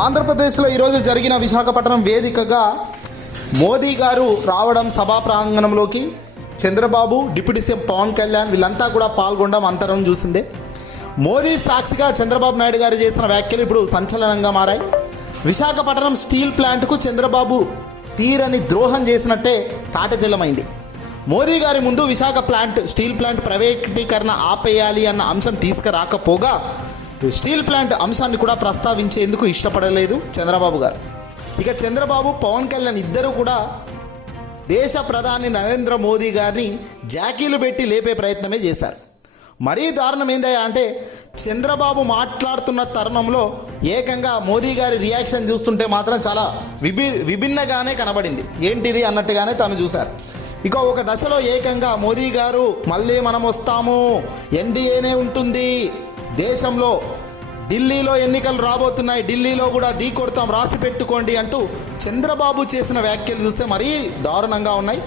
ఆంధ్రప్రదేశ్లో ఈరోజు జరిగిన విశాఖపట్నం వేదికగా మోదీ గారు రావడం సభా ప్రాంగణంలోకి చంద్రబాబు డిప్యూటీ సీఎం పవన్ కళ్యాణ్ వీళ్ళంతా కూడా పాల్గొనడం అంతరం చూసిందే. మోదీ సాక్షిగా చంద్రబాబు నాయుడు గారు చేసిన వ్యాఖ్యలు ఇప్పుడు సంచలనంగా మారాయి. విశాఖపట్నం స్టీల్ ప్లాంట్కు చంద్రబాబు తీరని ద్రోహం చేసినట్టే తాటతెల్లమైంది. మోదీ గారి ముందు విశాఖ ప్లాంట్ స్టీల్ ప్లాంట్ ప్రైవేటీకరణ ఆపేయాలి అన్న అంశం తీసుకురాకపోగా స్టీల్ ప్లాంట్ అంశాన్ని కూడా ప్రస్తావించేందుకు ఇష్టపడలేదు చంద్రబాబు గారు. ఇక చంద్రబాబు పవన్ కళ్యాణ్ ఇద్దరు కూడా దేశ ప్రధాని నరేంద్ర మోదీ గారిని జాకీలు పెట్టి లేపే ప్రయత్నమే చేశారు. మరీ దారుణం ఏందయ్యా అంటే చంద్రబాబు మాట్లాడుతున్న తరుణంలో ఏకంగా మోదీ గారి రియాక్షన్ చూస్తుంటే మాత్రం చాలా విభి విభిన్నగానే కనబడింది. ఏంటిది అన్నట్టుగానే తను చూశారు. ఇక ఒక దశలో ఏకంగా మోదీ గారు మళ్ళీ మనం వస్తాము. ఎన్డీఏనే ఉంటుంది. దేశంలో ఢిల్లీలో ఎన్నికలు రాబోతున్నాయి. ఢిల్లీలో కూడా ఢీ కొడతాం రాసి పెట్టుకోండి అంటూ చంద్రబాబు చేసిన వ్యాఖ్యలు చూస్తే మరీ దారుణంగా ఉన్నాయి.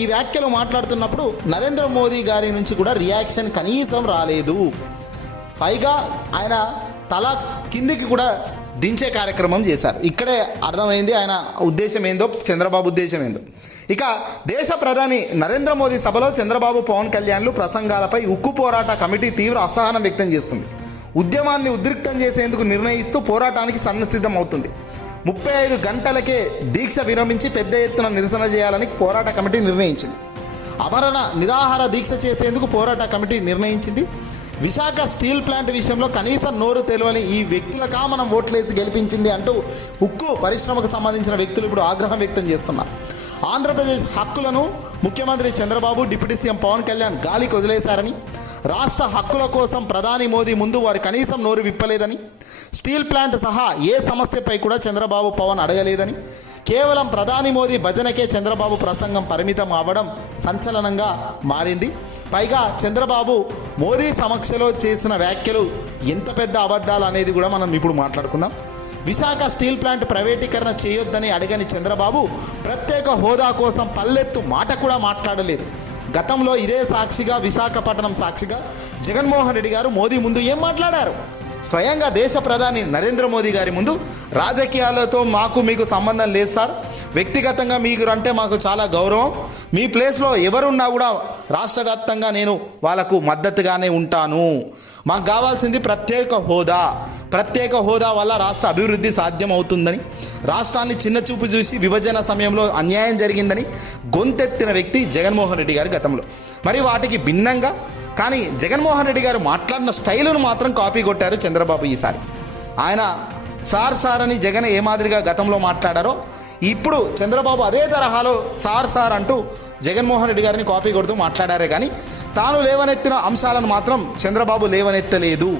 ఈ వ్యాఖ్యలు మాట్లాడుతున్నప్పుడు నరేంద్ర మోదీ గారి నుంచి కూడా రియాక్షన్ కనీసం రాలేదు. పైగా ఆయన తల కిందికి కూడా దించే కార్యక్రమం చేశారు. ఇక్కడే అర్థమైంది ఆయన ఉద్దేశం ఏందో చంద్రబాబు ఉద్దేశం ఏందో. ఇక దేశ ప్రధాని నరేంద్ర మోదీ సభలో చంద్రబాబు పవన్ కళ్యాణ్లు ప్రసంగాలపై ఉక్కు పోరాట కమిటీ తీవ్ర అసహనం వ్యక్తం చేస్తుంది. ఉద్యమాన్ని ఉద్రిక్తం చేసేందుకు నిర్ణయిస్తూ పోరాటానికి సన్నసిద్ధం అవుతుంది ముప్పై ఐదు గంటలకే దీక్ష విరమించి పెద్ద ఎత్తున నిరసన చేయాలని పోరాట కమిటీ నిర్ణయించింది. అమరణ నిరాహార దీక్ష చేసేందుకు పోరాట కమిటీ నిర్ణయించింది. విశాఖ స్టీల్ ప్లాంట్ విషయంలో కనీసం నోరు తెలియని ఈ వ్యక్తులకా మనం ఓట్లేసి గెలిపించింది అంటూ ఉక్కు పరిశ్రమకు సంబంధించిన వ్యక్తులు ఇప్పుడు ఆగ్రహం వ్యక్తం చేస్తున్నారు. ఆంధ్రప్రదేశ్ హక్కులను ముఖ్యమంత్రి చంద్రబాబు డిప్యూటీ సీఎం పవన్ కళ్యాణ్ గాలికి వదిలేశారని రాష్ట్ర హక్కుల కోసం ప్రధాని మోదీ ముందు వారు కనీసం నోరు విప్పలేదని స్టీల్ ప్లాంట్ సహా ఏ సమస్యపై కూడా చంద్రబాబు పవన్ అడగలేదని కేవలం ప్రధాని మోదీ భజనకే చంద్రబాబు ప్రసంగం పరిమితం అవ్వడం సంచలనంగా మారింది. పైగా చంద్రబాబు మోదీ సమక్షలో చేసిన వ్యాఖ్యలు ఎంత పెద్ద అబద్ధాలు అనేది కూడా మనం ఇప్పుడు మాట్లాడుకుందాం. విశాఖ స్టీల్ ప్లాంట్ ప్రైవేటీకరణ చేయొద్దని అడిగని చంద్రబాబు ప్రత్యేక హోదా కోసం పల్లెత్తు మాట కూడా మాట్లాడలేదు. గతంలో ఇదే సాక్షిగా విశాఖపట్నం సాక్షిగా జగన్మోహన్ రెడ్డి గారు మోదీ ముందు ఏం మాట్లాడారు? స్వయంగా దేశ ప్రధాని నరేంద్ర మోదీ గారి ముందు రాజకీయాలతో మాకు మీకు సంబంధం లేదు సార్. వ్యక్తిగతంగా మీ అంటే మాకు చాలా గౌరవం. మీ ప్లేస్లో ఎవరున్నా కూడా రాష్ట్ర వ్యాప్తంగా నేను వాళ్ళకు మద్దతుగానే ఉంటాను. మాకు కావాల్సింది ప్రత్యేక హోదా. ప్రత్యేక హోదా వల్ల రాష్ట్ర అభివృద్ధి సాధ్యమవుతుందని రాష్ట్రాన్ని చిన్న చూపు చూసి విభజన సమయంలో అన్యాయం జరిగిందని గొంతెత్తిన వ్యక్తి జగన్మోహన్ రెడ్డి గారు గతంలో. మరి వాటికి భిన్నంగా కానీ జగన్మోహన్ రెడ్డి గారు మాట్లాడిన స్టైలును మాత్రం కాపీ కొట్టారు చంద్రబాబు ఈసారి. ఆయన సార్ సార్ అని జగన్ ఏ మాదిరిగా గతంలో మాట్లాడారో ఇప్పుడు చంద్రబాబు అదే తరహాలో సార్ సార్ అంటూ జగన్మోహన్ రెడ్డి గారిని కాపీ కొడుతూ మాట్లాడారే కానీ తాను లేవనెత్తిన అంశాలను మాత్రం చంద్రబాబు లేవనెత్తలేదు.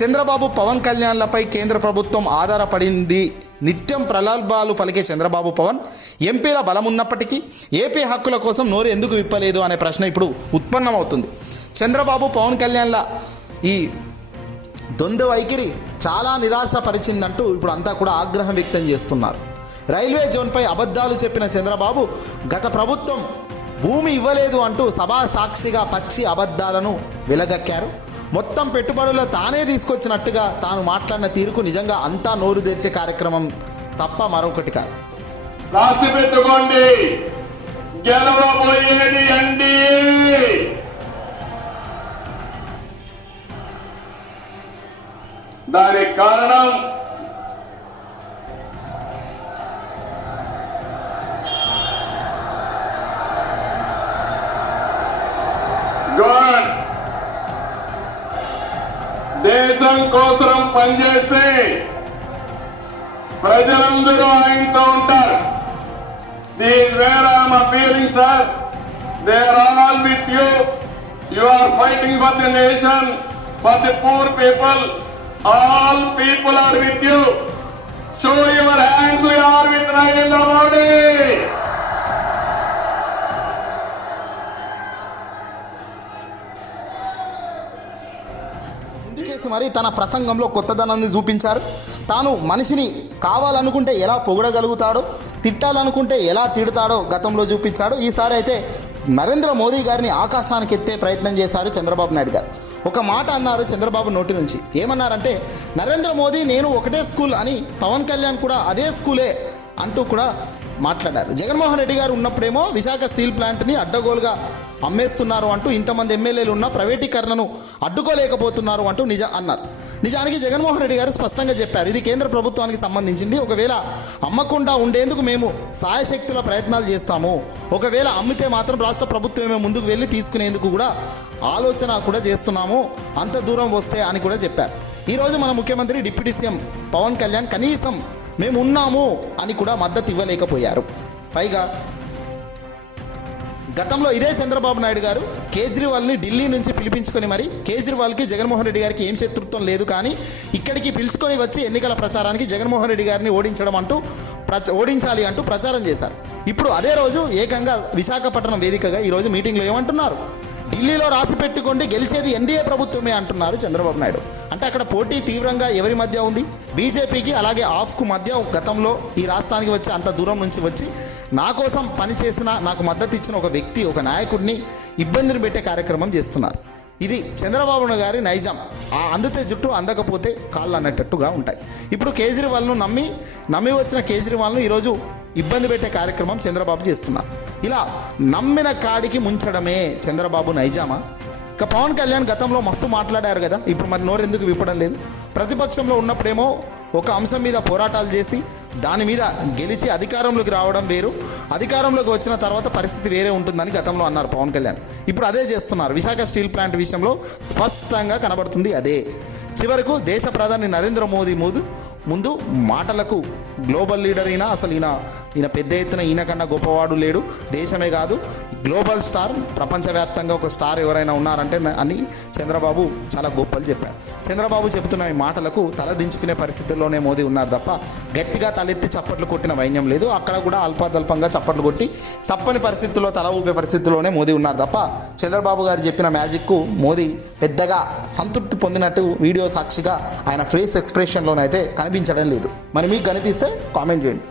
చంద్రబాబు పవన్ కళ్యాణ్లపై కేంద్ర ప్రభుత్వం ఆధారపడింది. నిత్యం ప్రలాభాలు పలికే చంద్రబాబు పవన్ ఎంపీల బలం ఉన్నప్పటికీ ఏపీ హక్కుల కోసం నోరు ఎందుకు విప్పలేదు అనే ప్రశ్న ఇప్పుడు ఉత్పన్నమవుతుంది. చంద్రబాబు పవన్ కళ్యాణ్ల ఈ దొంద వైఖరి చాలా నిరాశపరిచిందంటూ ఇప్పుడు అంతా కూడా ఆగ్రహం వ్యక్తం చేస్తున్నారు. రైల్వే జోన్పై అబద్ధాలు చెప్పిన చంద్రబాబు గత ప్రభుత్వం భూమి ఇవ్వలేదు అంటూ సభా సాక్షిగా పచ్చి అబద్ధాలను వెలగక్కారు. మొత్తం పెట్టుబడులు తానే తీసుకొచ్చినట్టుగా తాను మాట్లాడిన తీరుకు నిజంగా అంతా నోరు తెరిచే కార్యక్రమం తప్ప మరొకటి కాదు. రాసి పెట్టుకోండి. గెలవబోయేది ఎన్డీఏ. దానికి కారణం గుడ్ ప్రజల కోసం పనిచేస్తే ప్రజలందరూ ఆయనతో ఉంటారు దీని where I'm appearing sir they all with you you are fighting for the nation for the poor people all people are with you show your hands you are with Narendra Modi మరి తన ప్రసంగంలో కొత్తదనాన్ని చూపించారు. తాను మనిషిని కావాలనుకుంటే ఎలా పొగడగలుగుతాడో తిట్టాలనుకుంటే ఎలా తిడతాడో గతంలో చూపించాడు. ఈసారి అయితే నరేంద్ర మోదీ గారిని ఆకాశానికి ఎత్తే ప్రయత్నం చేశారు చంద్రబాబు నాయుడు గారు. ఒక మాట అన్నారు చంద్రబాబు నోటి నుంచి. ఏమన్నారంటే నరేంద్ర మోదీ నేను ఒకటే స్కూల్ అని పవన్ కళ్యాణ్ కూడా అదే స్కూలే అంటూ కూడా మాట్లాడారు. జగన్మోహన్ రెడ్డి గారు ఉన్నప్పుడేమో విశాఖ స్టీల్ ప్లాంట్ని అడ్డగోలుగా అమ్మేస్తున్నారు అంటూ ఇంతమంది ఎమ్మెల్యేలు ఉన్న ప్రైవేటీకరణను అడ్డుకోలేకపోతున్నారు అంటూ నిజ అన్నారు. నిజానికి జగన్మోహన్ రెడ్డి గారు స్పష్టంగా చెప్పారు ఇది కేంద్ర ప్రభుత్వానికి సంబంధించింది. ఒకవేళ అమ్మకుండా ఉండేందుకు మేము సాయశక్తుల ప్రయత్నాలు చేస్తాము. ఒకవేళ అమ్మితే మాత్రం రాష్ట్ర ప్రభుత్వమే ముందుకు వెళ్ళి తీసుకునేందుకు కూడా ఆలోచన కూడా చేస్తున్నాము. అంత దూరం వస్తే అని కూడా చెప్పారు. ఈరోజు మన ముఖ్యమంత్రి డిప్యూటీ సీఎం పవన్ కళ్యాణ్ కనీసం మేము ఉన్నాము అని కూడా మద్దతు ఇవ్వలేకపోయారు. పైగా గతంలో ఇదే చంద్రబాబు నాయుడు గారు కేజ్రీవాల్ని ఢిల్లీ నుంచి పిలిపించుకొని మరి కేజ్రీవాల్కి జగన్మోహన్ రెడ్డి గారికి ఏం శత్రుత్వం లేదు కానీ ఇక్కడికి పిలుచుకొని వచ్చి ఎన్నికల ప్రచారానికి జగన్మోహన్ రెడ్డి గారిని ఓడించడం అంటూ ప్రచ ఓడించాలి అంటూ ప్రచారం చేశారు. ఇప్పుడు అదే రోజు ఏకంగా విశాఖపట్నం వేదికగా ఈరోజు మీటింగ్లో ఏమంటున్నారు? ఢిల్లీలో రాసి పెట్టుకోండి గెలిచేది ఎన్డీఏ ప్రభుత్వమే అంటున్నారు చంద్రబాబు నాయుడు. అంటే అక్కడ పోటీ తీవ్రంగా ఎవరి మధ్య ఉంది? బీజేపీకి అలాగే ఆఫ్కు మధ్య గతంలో ఈ రాష్ట్రానికి వచ్చి అంత దూరం నుంచి వచ్చి నా కోసం పనిచేసిన నాకు మద్దతు ఇచ్చిన ఒక వ్యక్తి ఒక నాయకుడిని ఇబ్బందిని పెట్టే కార్యక్రమం చేస్తున్నారు. ఇది చంద్రబాబు గారి నైజం. ఆ అందితే జుట్టు అందకపోతే కాళ్ళు అన్నట్టుగా ఉంటాయి. ఇప్పుడు కేజ్రీవాల్ను నమ్మి నమ్మి వచ్చిన కేజ్రీవాల్ను ఈరోజు ఇబ్బంది పెట్టే కార్యక్రమం చంద్రబాబు చేస్తున్నారు. ఇలా నమ్మిన కాడికి ముంచడమే చంద్రబాబు నైజామా? ఇక పవన్ కళ్యాణ్ గతంలో మస్తు మాట్లాడారు కదా ఇప్పుడు మరి నోరెందుకు విప్పడం లేదు? ప్రతిపక్షంలో ఉన్నప్పుడేమో ఒక అంశం మీద పోరాటాలు చేసి దాని మీద గెలిచి అధికారంలోకి రావడం వేరు. అధికారంలోకి వచ్చిన తర్వాత పరిస్థితి వేరే ఉంటుందని గతంలో అన్నారు పవన్ కళ్యాణ్. ఇప్పుడు అదే చేస్తున్నారు. విశాఖ స్టీల్ ప్లాంట్ విషయంలో స్పష్టంగా కనబడుతుంది అదే. చివరకు దేశ ప్రధాని నరేంద్ర మోదీ ముందు ముందు మాటలకు గ్లోబల్ లీడర్ అయినా అసలు ఈయన ఈయన పెద్ద ఎత్తున ఈయన కన్నా గొప్పవాడు లేడు. దేశమే కాదు గ్లోబల్ స్టార్ ప్రపంచవ్యాప్తంగా ఒక స్టార్ ఎవరైనా ఉన్నారంటే అని చంద్రబాబు చాలా గొప్పలు చెప్పారు. చంద్రబాబు చెబుతున్న ఈ మాటలకు తల దించుకునే పరిస్థితుల్లోనే మోదీ ఉన్నారు తప్ప గట్టిగా తలెత్తి చప్పట్లు కొట్టిన వైన్యం లేదు. అక్కడ కూడా అల్పాదల్పంగా చప్పట్లు కొట్టి తప్పని పరిస్థితుల్లో తల ఊపే పరిస్థితుల్లోనే మోదీ ఉన్నారు తప్ప చంద్రబాబు గారు చెప్పిన మ్యాజిక్కు మోదీ పెద్దగా సంతృప్తి పొందినట్టు వీడియో సాక్షిగా ఆయన ఫేస్ ఎక్స్ప్రెషన్లోనైతే కనిపించడం లేదు. మరి మీకు కనిపిస్తే కామెంట్ చేయండి.